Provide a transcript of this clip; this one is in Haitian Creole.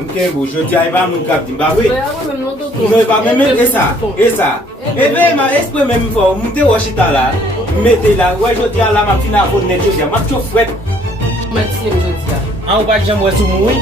Mke bou, jodi a eva moun kap di mba we. Non, pas même et ça. Et bien, ma esprit même fort, m'te washita là. Mettez là, ouais jodi a la m'a fina bonne net jodi, m'a tout fret. Merci, jodi. Ah, ou pas jamais sou moui.